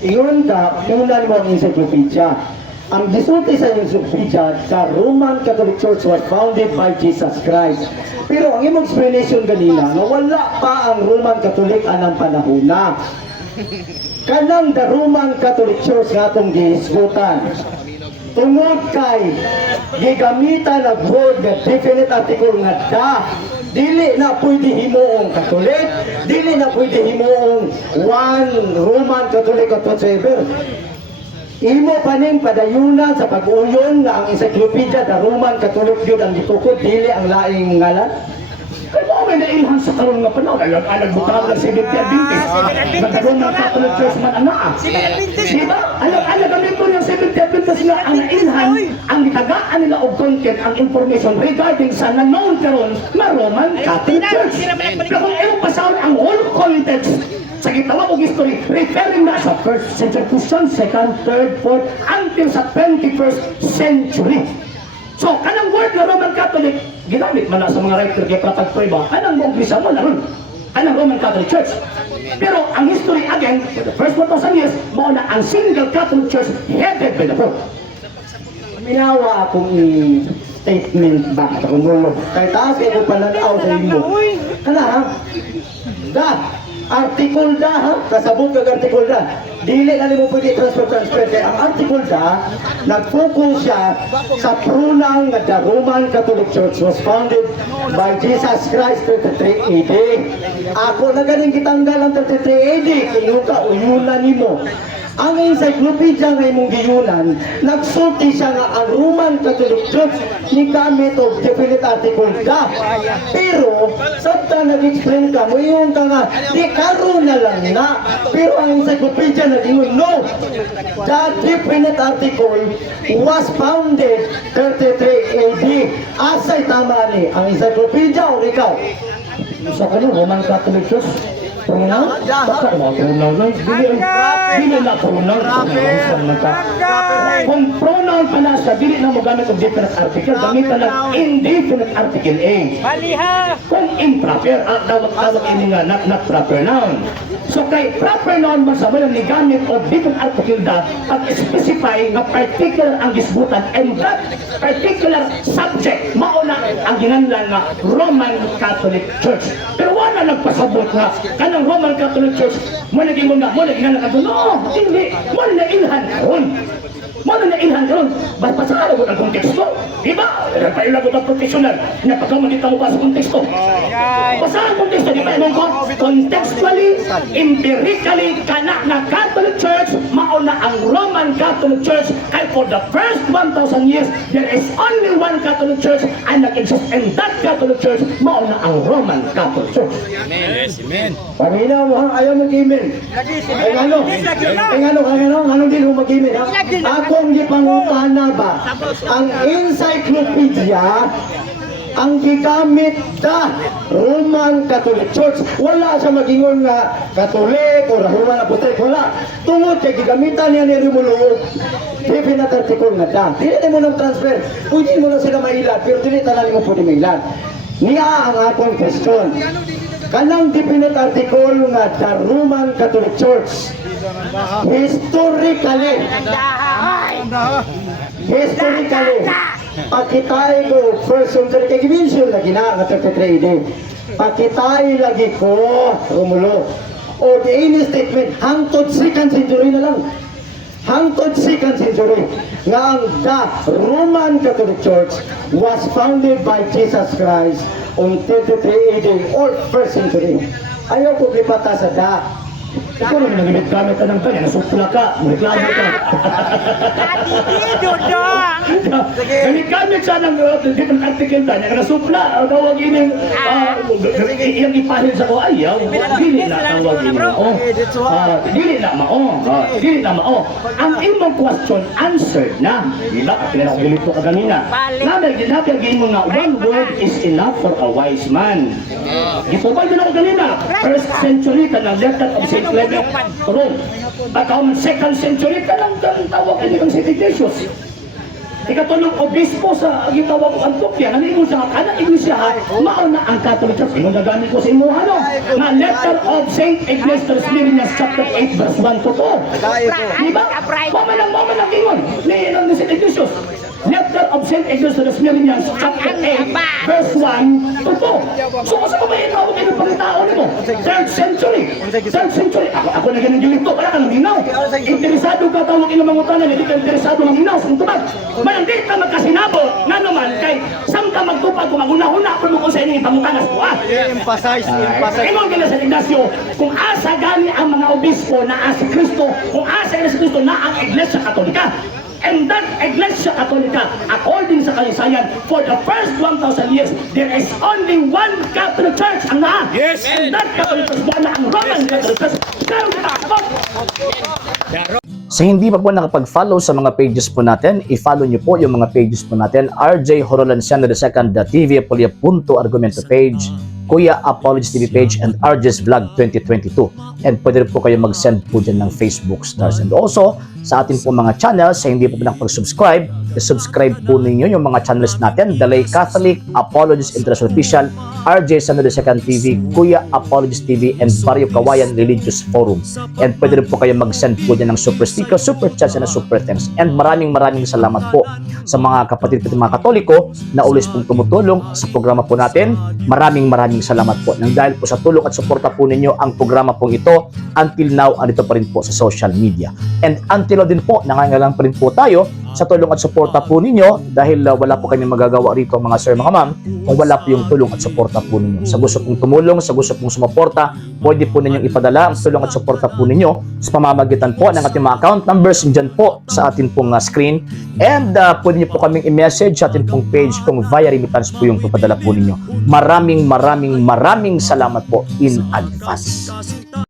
Iyon ka, tingnan mo ang encyclopedia. Ang gisulti sa encyclopedia, the Roman Catholic Church was founded by Jesus Christ. Pero ang imong explanation ganina, na wala pa ang Roman Catholic anang panahon na. Kanang the Roman Catholic Church nga itong gihisgutan. Tungod kay gigamitan ng word nga definite article nga da. Dili na pwede himuong Katolik, dili na pwede himuong one Roman Catholic whatsoever. Imo paning padayunan sa pag-uyon nga ang encyclopedia the Roman Catholic yun ang gitukod, dili ang laing ngalan. Kaya mo may nailhan sa karoon nga panahon, alag butang ng Seventh Adventist. Nagkaroon ng Catholic Church man ana. Diba? Alag ang ito yung Seventh Adventist nga ang nailhan, ang itagaan nila og content, ang information regarding sa na-known karoon na Roman Catholic Church. Pero kung iyong pasahon ang whole context sa gitawag og history, referring na sa 1st century Christian, 2nd, 3rd, 4th, until sa 21st century. So, kanang word na Roman Catholic, ginamit man na sa mga writer kay Pratag-Prueba, kanang mag-umpisa mo na ron, kanang Roman Catholic Church. Pero ang history again, for the first 1,000 years, mo na ang single Catholic Church headed by the Pope. Minawa akong statement ba sa kumulo. Kaya taas kayo pananaw sa inyo. Kana ha? Da! Article da ha? Kasabot kag article da. Dili na mo pwede transfer. Kaya ang article da, nag-focus siya sa pronoun nga the Roman Catholic Church was founded by Jesus Christ 33 AD. Ako na galing kitanggal ang 33 AD. Kaya ka, uyunan nimo. Ang encyclopedia nga imong giyunan, nagsulti siya nga ang Roman Catholic Church ni gamit og definite article da. Pero, sabta nag-explain ka, muyon ka nga, di karoon na lang na. Pero ang encyclopedia nag-ingon, no, the definite article was founded 33 AD. Asay tama ni, ang encyclopedia o ikaw? Sa kanyo, Roman Catholic Church? Pronoun? Baka mga pronoun lang. Dili na pronoun. Kung pronoun pala siya, dili na mo gamit ang definite article. Gamitan lang indefinite article A. Kung improper, tawag ini nga not proper noun. So kay proper noun mo sa walang nigamit o definite article da, pag-specify nga particular ang gisbutan and that particular subject, mauna ang ginanlan nga Roman Catholic Church. Pero wala nagpasabot nga kanang Roman Catholic Church, mo naging muna, mo naging nga no, hindi, mo na ilhan karon. Mo na ilhan karon. Ba't pasakala mo ang konteksto? Diba? Nagpailagot ang professional. Napagkamanita mo pa sa konteksto. Basta ang konteksto, di ba naman ko? Contextually, empirically, kanak na Catholic Church, mauna ang Roman Catholic Church, kaya for the first 1,000 years, there is only one Catholic Church and nag-exist, and that Catholic Church, mauna ang Roman Catholic Church. Amen. Pamina mo ha, ayaw mag-email. Ay ano din mo mag-email ha? Akong gipangupahan na ba? Ang encyclopedia, ang gigamit da Roman Catholic Church. Wala siya magingon nga Catholic o Roman Apostolic. Wala. Tungod kay gigamitan niya ni Romulo, definite article nga da. Dili mo nang transfer. Pwede mo na sila mailan, pero dili tanan mo pwede mailan. Niya ang akong question. Kanang definite article nga the Roman Catholic Church, historically, pakitay ko first century kay gimension na gina nga 33 AD. Pakitay lagi ko Romulo. O the any statement hangtod 2nd century na lang. Hangtod 2nd century nga ang the Roman Catholic Church was founded by Jesus Christ on 33 AD or 1st century. Ayaw ko lipata sa da. Ikaw naman nagimit-gamit ka ng kanya, nasupla ka, reklamo ka. Gamit-gamit siya ng different article ka, nasupla, tawag yun yung ipahil sa ko, ayaw, dili na tawag yun. Dili na mao. Ang imong question answered na. Diba? Pinakagilito ka kanina. Nabiyagin mo nga, one word is enough for a wise man. Gipubay mo na ko kanina. 1st century ka ng letter of St. Clement Rome. At 2nd century ka lang tawag ka nilang St. Ignatius. Ikatulong obispo sa gitawag ko Antioquia, nanigo siya kanang iglesia ha, mao na ang Catholic Church. Ingon nagani ko sa imuha no, na letter of Saint Ignatius Smyrnius chapter 8 verse 1 to 2. Diba? Mama lang ingon. Ni Saint Ignatius. Letter of Saint Ignatius Smyrnius chapter 8 verse 1 to 2. So kasi kung may tawag kayo pagkatao nito, 3rd century. Ako na ganun yung ito, wala ka nang hinaw. Interesado ka tawag ilang mga utana, hindi ka interesado ng hinaw sa tubag. Mayang di ka magkasinabo, nga naman, kay saan ka magtupag kung maguna-huna pa mo kung sa inyong pangutangas mo, ha? Emphasize. Ingon ka na sa Ignacio, kung asa gani ang mga obispo na si Kristo, kung asa na si Kristo na ang Iglesia Katolika. And that Iglesia Katolika, according sa kasaysayan, for the first 1,000 years, there is only one Catholic Church ang naa. Yes. And that Catholic Church, wala ang Roman Catholic Church. Pero takot! Sa hindi pa po nakapag-follow sa mga pages po natin, i-follow nyo po yung mga pages po natin, RJ Horolanciano II TV Apolia Punto Argumento page, Kuya Apologies TV page, and RJ's Vlog 2022. And pwede rin po kayo mag-send po dyan ng Facebook stars. And also, sa atin po mga channels, sa hindi po nakapag-subscribe, i-subscribe po ninyo yung mga channels natin, Dalay Catholic, Apologies International Official, RJ Sanado II TV, Kuya Apologies TV, and Barrio Kawayan Religious Forum. And pwede rin po kayo mag-send po dyan ng super sticker, super chats, and super thanks. And maraming salamat po sa mga kapatid at mga Katoliko na ulis pong tumutulong sa programa po natin. Maraming salamat po. Nang dahil po sa tulong at suporta po ninyo, ang programa po ito, until now, andito pa rin po sa social media. And until now din po, nangangailangan pa rin po tayo sa tulong at suporta po ninyo dahil wala po kami magagawa rito mga sir, mga ma'am, kung wala po yung tulong at suporta po ninyo. Sa gusto pong tumulong, sa gusto pong sumuporta, pwede po ninyong ipadala ang tulong at suporta po ninyo sa pamamagitan po ng ating mga account numbers dyan po sa ating pong screen. And pwede nyo po kaming i-message sa ating pong page kung via remittance po yung papadala po ninyo. Maraming salamat po in advance.